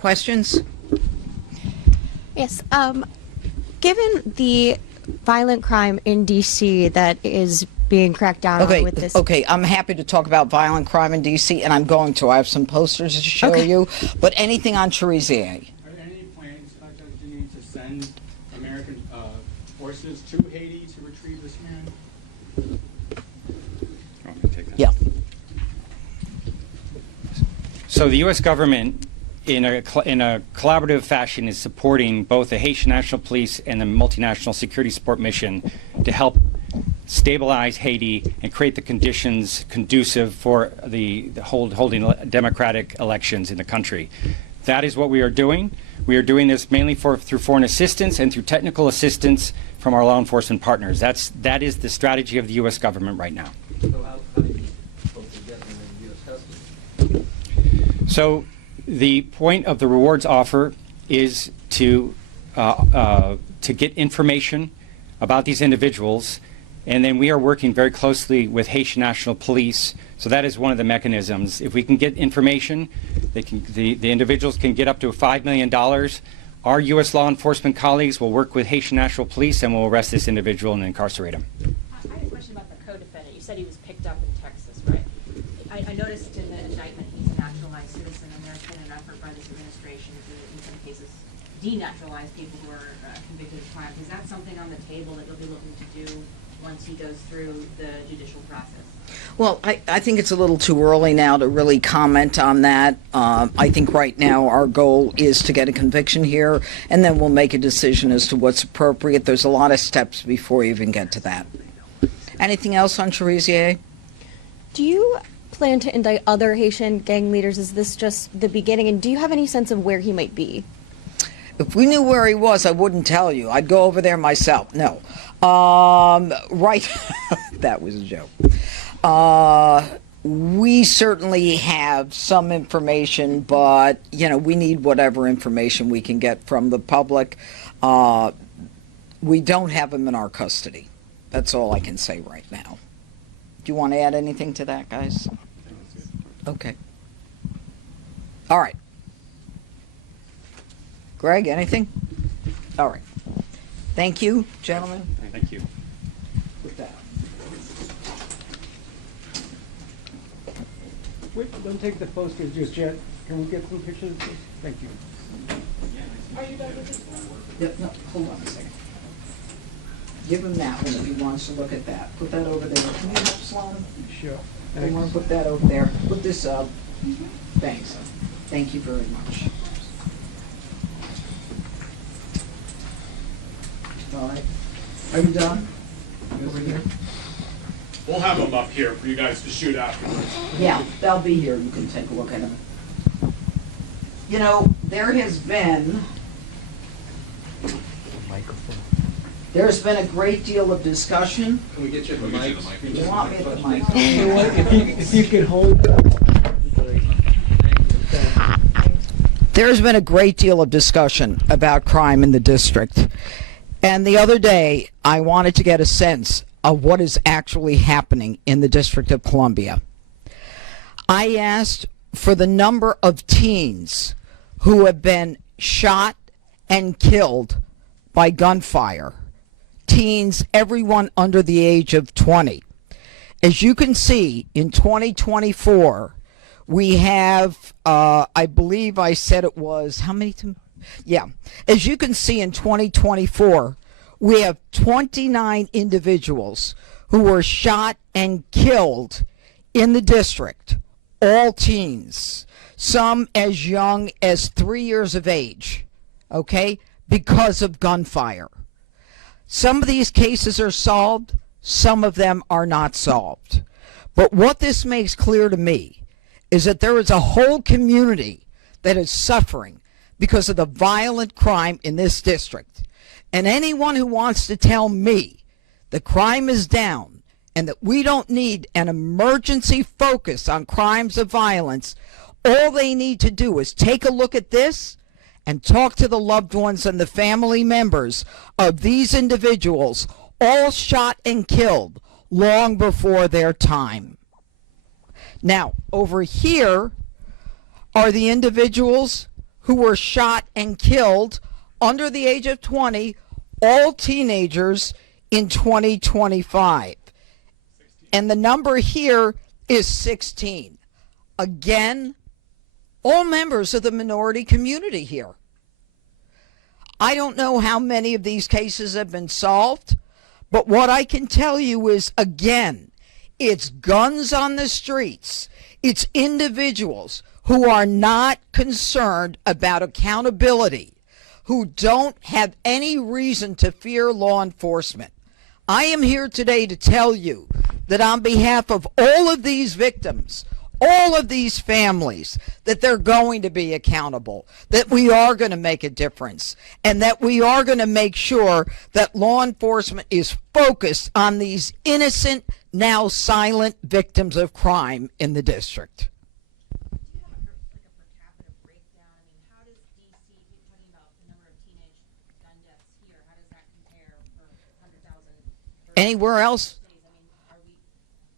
Questions? Yes. Given the violent crime in D.C. that is being cracked down on with this. Okay, I'm happy to talk about violent crime in D.C., and I'm going to. I have some posters to show you. But anything on Cherizier? Are there any plans, Jeanine, to send American forces to Haiti to retrieve this man? Yeah. So the U.S. government, in a collaborative fashion, is supporting both the Haitian National Police and the multinational security support mission to help stabilize Haiti and create the conditions conducive for the holding democratic elections in the country. That is what we are doing. We are doing this mainly through foreign assistance and through technical assistance from our law enforcement partners. That is the strategy of the U.S. government right now. So how do you hope to get them in U.S. custody? So the point of the rewards offer is to get information about these individuals, and then we are working very closely with Haitian National Police. So that is one of the mechanisms. If we can get information, the individuals can get up to $5 million. Our U.S. law enforcement colleagues will work with Haitian National Police and will arrest this individual and incarcerate him. I had a question about the co-defendant. You said he was picked up in Texas, right? I noticed in the indictment he's a naturalized citizen, and there's been an effort by this administration to, in some cases, denaturalize people who are convicted of crimes. Is that something on the table that you'll be looking to do once he goes through the judicial process? Well, I think it's a little too early now to really comment on that. I think right now our goal is to get a conviction here, and then we'll make a decision as to what's appropriate. There's a lot of steps before you even get to that. Anything else on Cherizier? Do you plan to indict other Haitian gang leaders? Is this just the beginning? And do you have any sense of where he might be? If we knew where he was, I wouldn't tell you. I'd go over there myself. No. Right. That was a joke. We certainly have some information, but, we need whatever information we can get from the public. We don't have him in our custody. That's all I can say right now. Do you want to add anything to that, guys? Okay. All right. Greg, anything? All right. Thank you, gentlemen. Thank you. Put that. Wait, don't take the posters just yet. Can we get some pictures? Thank you. Are you done with this one? Yep, no, hold on a second. Give him that one if he wants to look at that. Put that over there. Can you help, Sloan? Sure. I want to put that over there. Put this up. Thanks. Thank you very much. All right. Are you done? Over here? We'll have them up here for you guys to shoot afterwards. Yeah, they'll be here. You can take a look at them. There has been... There's been a great deal of discussion. Can we get you the mic? You want me at the mic? If you could hold There's been a great deal of discussion about crime in the district. And the other day, I wanted to get a sense of what is actually happening in the District of Columbia. I asked for the number of teens who have been shot and killed by gunfire. Teens, everyone under the age of 20. As you can see, in 2024, we have, I believe I said it was, how many? Yeah. As you can see, in 2024, we have 29 individuals who were shot and killed in the district, all teens, some as young as 3 years of age, okay, because of gunfire. Some of these cases are solved, some of them are not solved. But what this makes clear to me is that there is a whole community that is suffering because of the violent crime in this district. And anyone who wants to tell me the crime is down and that we don't need an emergency focus on crimes of violence, all they need to do is take a look at this and talk to the loved ones and the family members of these individuals, all shot and killed long before their time. Now, over here are the individuals who were shot and killed under the age of 20, all teenagers, in 2025. And the number here is 16. Again, all members of the minority community here. I don't know how many of these cases have been solved, but what I can tell you is, again, it's guns on the streets. It's individuals who are not concerned about accountability, who don't have any reason to fear law enforcement. I am here today to tell you that on behalf of all of these victims, all of these families, that they're going to be accountable, that we are going to make a difference, and that we are going to make sure that law enforcement is focused on these innocent, now silent victims of crime in the district. Do you have like a per capita breakdown? I mean, how does DC, you're talking about the number of teenage gun deaths here, how does that compare for 100,000? Anywhere else? I mean,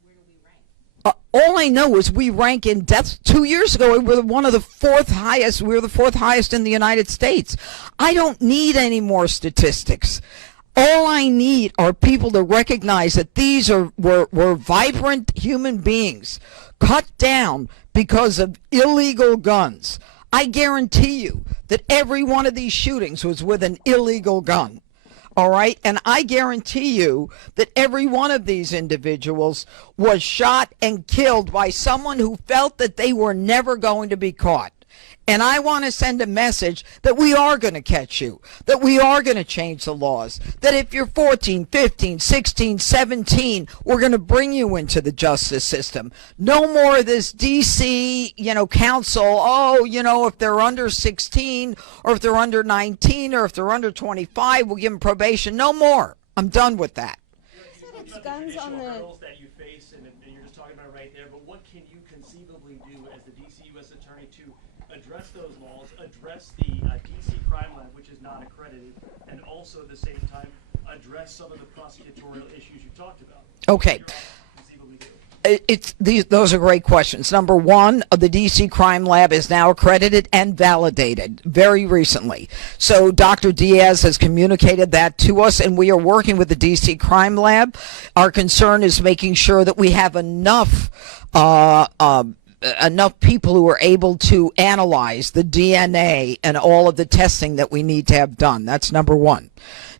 where do we rank? All I know is we rank in deaths. 2 years ago, we were one of the fourth highest. We were the fourth highest in the United States. I don't need any more statistics. All I need are people to recognize that these were vibrant human beings cut down because of illegal guns. I guarantee you that every one of these shootings was with an illegal gun. All right. And I guarantee you that every one of these individuals was shot and killed by someone who felt that they were never going to be caught. And I want to send a message that we are going to catch you, that we are going to change the laws, that if you're 14, 15, 16, 17, we're going to bring you into the justice system. No more of this DC, council, if they're under 16 or if they're under 19 or if they're under 25, we'll give them probation. No more. I'm done with that. It's guns on the... hurdles that you face, and you're just talking about it right there, but what can you conceivably do as the DC U.S. Attorney to address those laws, address the DC crime lab, which is not accredited, and also at the same time address some of the prosecutorial issues you talked about? Okay. Those are great questions. Number one, the DC Crime Lab is now accredited and validated very recently. So Dr. Diaz has communicated that to us, and we are working with the DC Crime Lab. Our concern is making sure that we have enough people who are able to analyze the DNA and all of the testing that we need to have done. That's number one.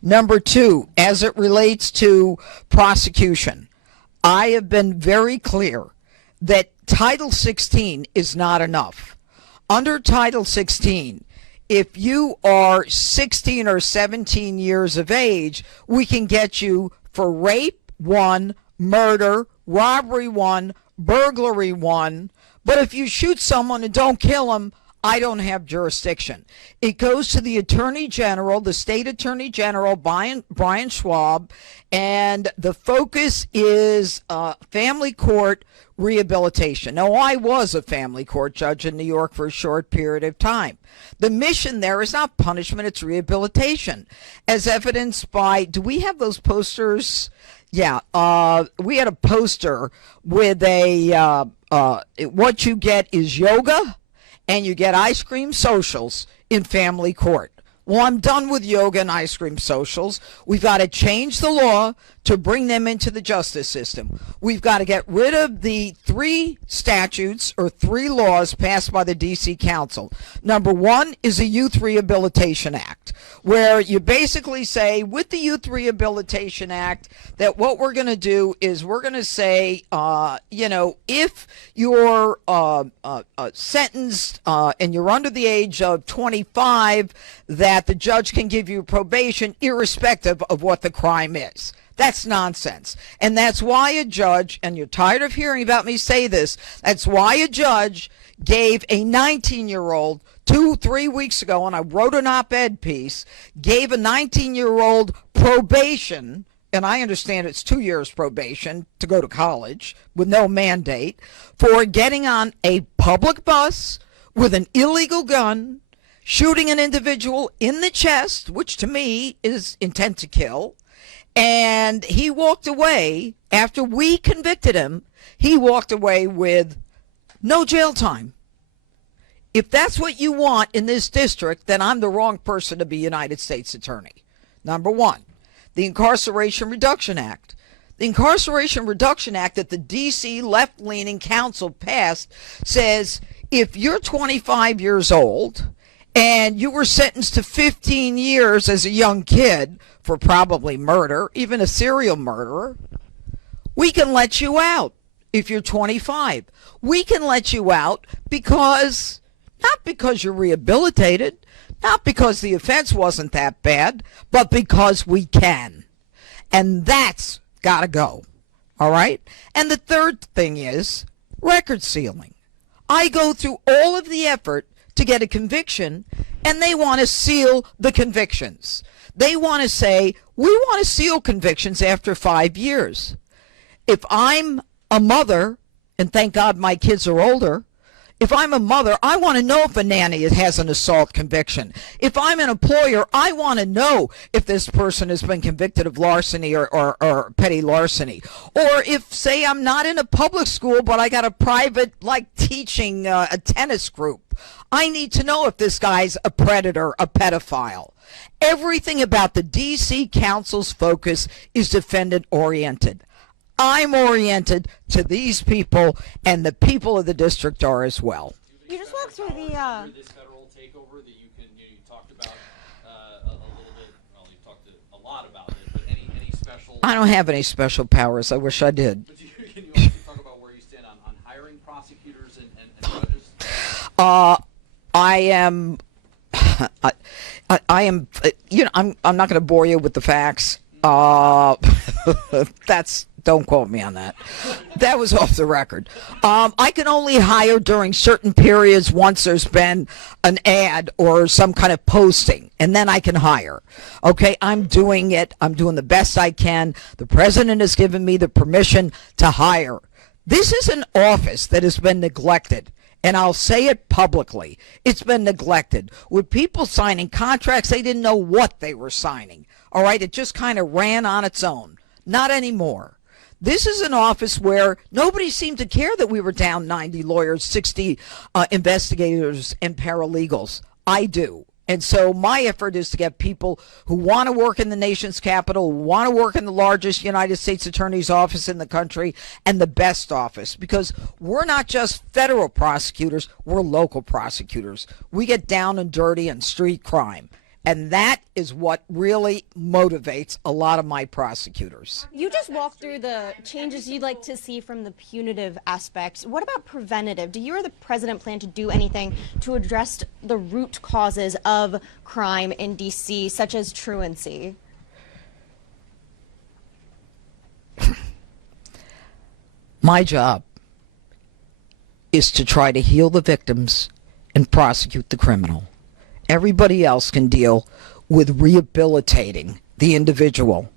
Number two, as it relates to prosecution, I have been very clear that Title 16 is not enough. Under Title 16, if you are 16 or 17 years of age, we can get you for rape 1, murder, robbery 1, burglary 1. But if you shoot someone and don't kill them, I don't have jurisdiction. It goes to the Attorney General, the State Attorney General, Brian Schwab, and the focus is family court rehabilitation. Now, I was a family court judge in New York for a short period of time. The mission there is not punishment, it's rehabilitation, as evidenced by, do we have those posters? Yeah, we had a poster with a, what you get is yoga, and you get ice cream socials in family court. Well, I'm done with yoga and ice cream socials. We've got to change the law to bring them into the justice system. We've got to get rid of the 3 statutes or 3 laws passed by the D.C. Council. Number one is the Youth Rehabilitation Act, where you basically say with the Youth Rehabilitation Act that what we're going to do is we're going to say, if you're sentenced and you're under the age of 25, that the judge can give you probation irrespective of what the crime is. That's nonsense. And that's why a judge, and you're tired of hearing about me say this, that's why a judge gave a 19-year-old 2-3 weeks ago, and I wrote an op-ed piece, gave a 19-year-old probation, and I understand it's 2 years probation to go to college with no mandate, for getting on a public bus with an illegal gun, shooting an individual in the chest, which to me is intent to kill. And he walked away, after we convicted him, he walked away with no jail time. If that's what you want in this district, then I'm the wrong person to be United States Attorney. Number one, the Incarceration Reduction Act. The Incarceration Reduction Act that the D.C. left-leaning council passed says if you're 25 years old and you were sentenced to 15 years as a young kid for probably murder, even a serial murderer, we can let you out if you're 25. We can let you out because, not because you're rehabilitated, not because the offense wasn't that bad, but because we can. And that's got to go. All right? And the third thing is record sealing. I go through all of the effort to get a conviction, and they want to seal the convictions. They want to say, we want to seal convictions after 5 years. If I'm a mother, and thank God my kids are older, if I'm a mother, I want to know if a nanny has an assault conviction. If I'm an employer, I want to know if this person has been convicted of larceny or petty larceny. Or if, say, I'm not in a public school, but I got a private, like, teaching a tennis group. I need to know if this guy's a predator, a pedophile. Everything about the D.C. Council's focus is defendant-oriented. I'm oriented to these people, and the people of the district are as well. You just walked through the. This federal takeover that you talked about a little bit. Well, you talked a lot about it, but any special. I don't have any special powers. I wish I did. But can you also talk about where you stand on hiring prosecutors and judges? I am. I am. I'm not going to bore you with the facts. Don't quote me on that. That was off the record. I can only hire during certain periods once there's been an ad or some kind of posting, and then I can hire. Okay, I'm doing it. I'm doing the best I can. The president has given me the permission to hire. This is an office that has been neglected. And I'll say it publicly. It's been neglected. With people signing contracts, they didn't know what they were signing. All right, it just kind of ran on its own. Not anymore. This is an office where nobody seemed to care that we were down 90 lawyers, 60 investigators, and paralegals. I do. And so my effort is to get people who want to work in the nation's capital, who want to work in the largest United States Attorney's office in the country, and the best office. Because we're not just federal prosecutors, we're local prosecutors. We get down and dirty in street crime. And that is what really motivates a lot of my prosecutors. You just walked through the changes you'd like to see from the punitive aspects. What about preventative? Do you or the president plan to do anything to address the root causes of crime in D.C., such as truancy? My job is to try to heal the victims and prosecute the criminal. Everybody else can deal with rehabilitating the individual.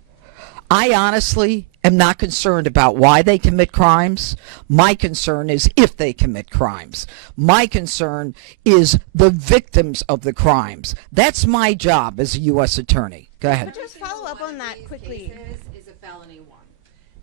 I honestly am not concerned about why they commit crimes. My concern is if they commit crimes. My concern is the victims of the crimes. That's my job as a U.S. attorney. Go ahead. But just follow up on that quickly. Is a felony one.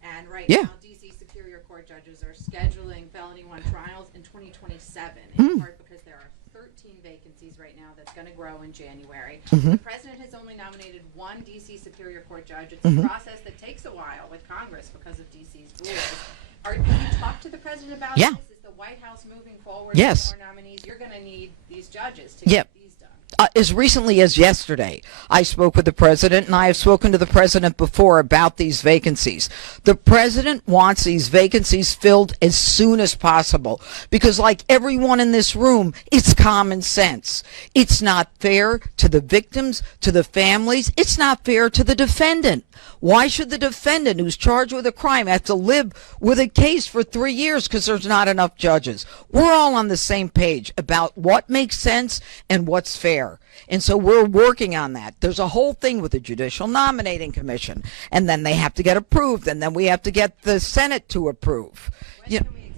And right Yeah. now, D.C. Superior Court judges are scheduling felony one trials in 2027, in part because there are 13 vacancies right now that's going to grow in January. The president has only nominated one D.C. Superior Court judge. It's a process that takes a while with Congress because of D.C.'s rules. Have you talked to the president about Yeah. this? Is the White House moving forward Yes. with more nominees? You're going to need these judges to Yep. get these done. As recently as yesterday, I spoke with the president, and I have spoken to the president before about these vacancies. The president wants these vacancies filled as soon as possible because, like everyone in this room, it's common sense. It's not fair to the victims, to the families. It's not fair to the defendant. Why should the defendant who's charged with a crime have to live with a case for 3 years because there's not enough judges? We're all on the same page about what makes sense and what's fair. And so we're working on that. There's a whole thing with the Judicial Nominating Commission, and then they have to get approved, and then we have to get the Senate to approve. When can we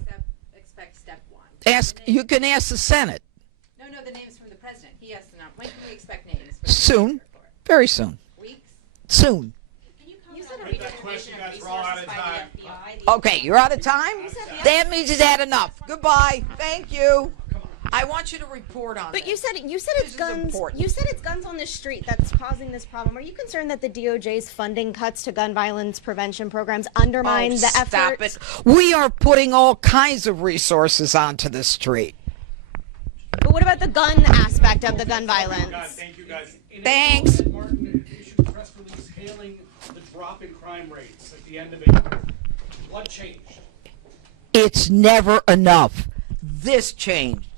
expect step one? You can ask the Senate. No, the names from the president. He has to know. When can we expect names? Soon. Very soon. Weeks? Soon. Can you comment on the question, rededication of guys, we're all out resources of by time. the FBI? Okay, you're out of time? That means it's had enough. Goodbye. Thank you. I want you to report on But this. you said This it's is guns. important. You said it's guns on the street that's causing this problem. Are you concerned that the DOJ's funding cuts to gun violence prevention programs undermine the Stop efforts? it. We are putting all kinds of resources onto the street. But what about the gun aspect of the gun God, violence? thank you guys. In Thanks. April, Ed Martin issued a press release hailing the drop in crime rates at the end of April. What changed? It's never enough. This changed.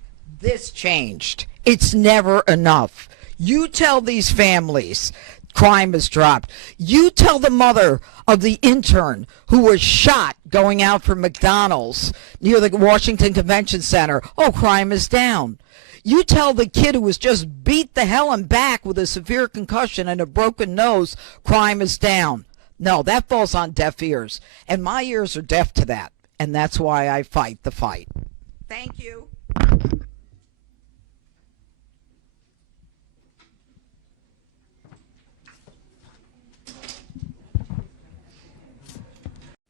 This changed. It's never enough. You tell these families crime has dropped. You tell the mother of the intern who was shot going out from McDonald's near the Washington Convention Center, oh, crime is down. You tell the kid who was just beat the hell and back with a severe concussion and a broken nose, crime is down. No, that falls on deaf ears. And my ears are deaf to that. And that's why I fight the fight. Thank you.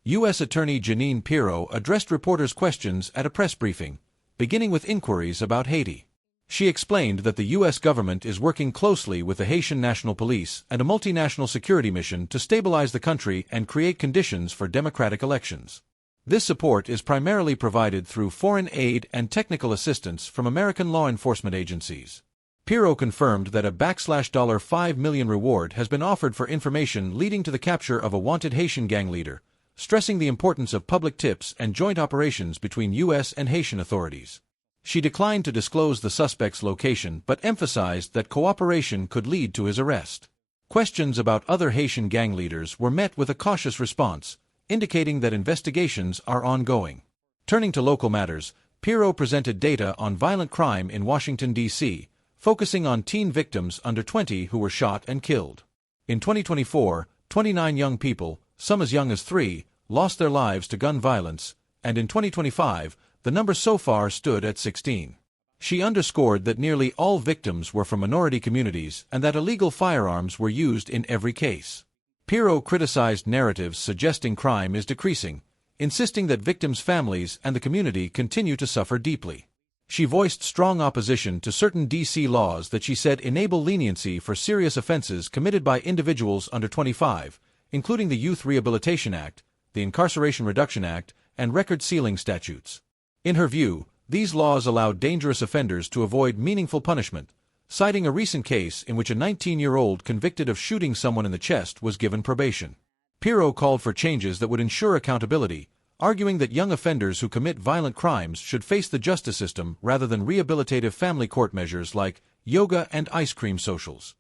U.S. Attorney Jeanine Pirro addressed reporters' questions at a press briefing, beginning with inquiries about Haiti. She explained that the U.S. government is working closely with the Haitian National Police and a multinational security mission to stabilize the country and create conditions for democratic elections. This support is primarily provided through foreign aid and technical assistance from American law enforcement agencies. Pirro confirmed that a $5 million reward has been offered for information leading to the capture of a wanted Haitian gang leader, stressing the importance of public tips and joint operations between U.S. and Haitian authorities. She declined to disclose the suspect's location but emphasized that cooperation could lead to his arrest. Questions about other Haitian gang leaders were met with a cautious response, indicating that investigations are ongoing. Turning to local matters, Pirro presented data on violent crime in Washington, D.C., focusing on teen victims under 20 who were shot and killed. In 2024, 29 young people, some as young as 3, lost their lives to gun violence, and in 2025, the number so far stood at 16. She underscored that nearly all victims were from minority communities and that illegal firearms were used in every case. Pirro criticized narratives suggesting crime is decreasing, insisting that victims' families and the community continue to suffer deeply. She voiced strong opposition to certain D.C. laws that she said enable leniency for serious offenses committed by individuals under 25, including the Youth Rehabilitation Act, the Incarceration Reduction Act, and record sealing statutes. In her view, these laws allow dangerous offenders to avoid meaningful punishment, citing a recent case in which a 19-year-old convicted of shooting someone in the chest was given probation. Pirro called for changes that would ensure accountability, arguing that young offenders who commit violent crimes should face the justice system rather than rehabilitative family court measures like yoga and ice cream socials.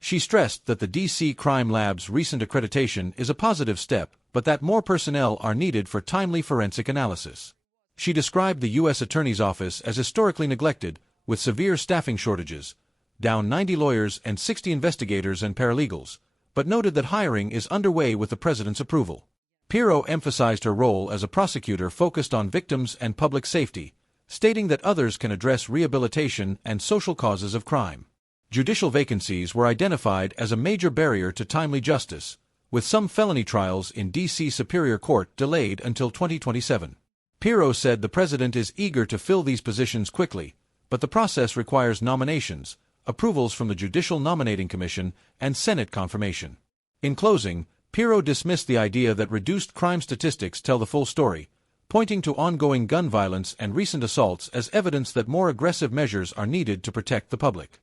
She stressed that the D.C. Crime Lab's recent accreditation is a positive step, but that more personnel are needed for timely forensic analysis. She described the U.S. Attorney's Office as historically neglected, with severe staffing shortages, down 90 lawyers and 60 investigators and paralegals, but noted that hiring is underway with the President's approval. Pirro emphasized her role as a prosecutor focused on victims and public safety, stating that others can address rehabilitation and social causes of crime. Judicial vacancies were identified as a major barrier to timely justice, with some felony trials in D.C. Superior Court delayed until 2027. Pirro said the president is eager to fill these positions quickly, but the process requires nominations, approvals from the Judicial Nominating Commission, and Senate confirmation. In closing, Pirro dismissed the idea that reduced crime statistics tell the full story, pointing to ongoing gun violence and recent assaults as evidence that more aggressive measures are needed to protect the public.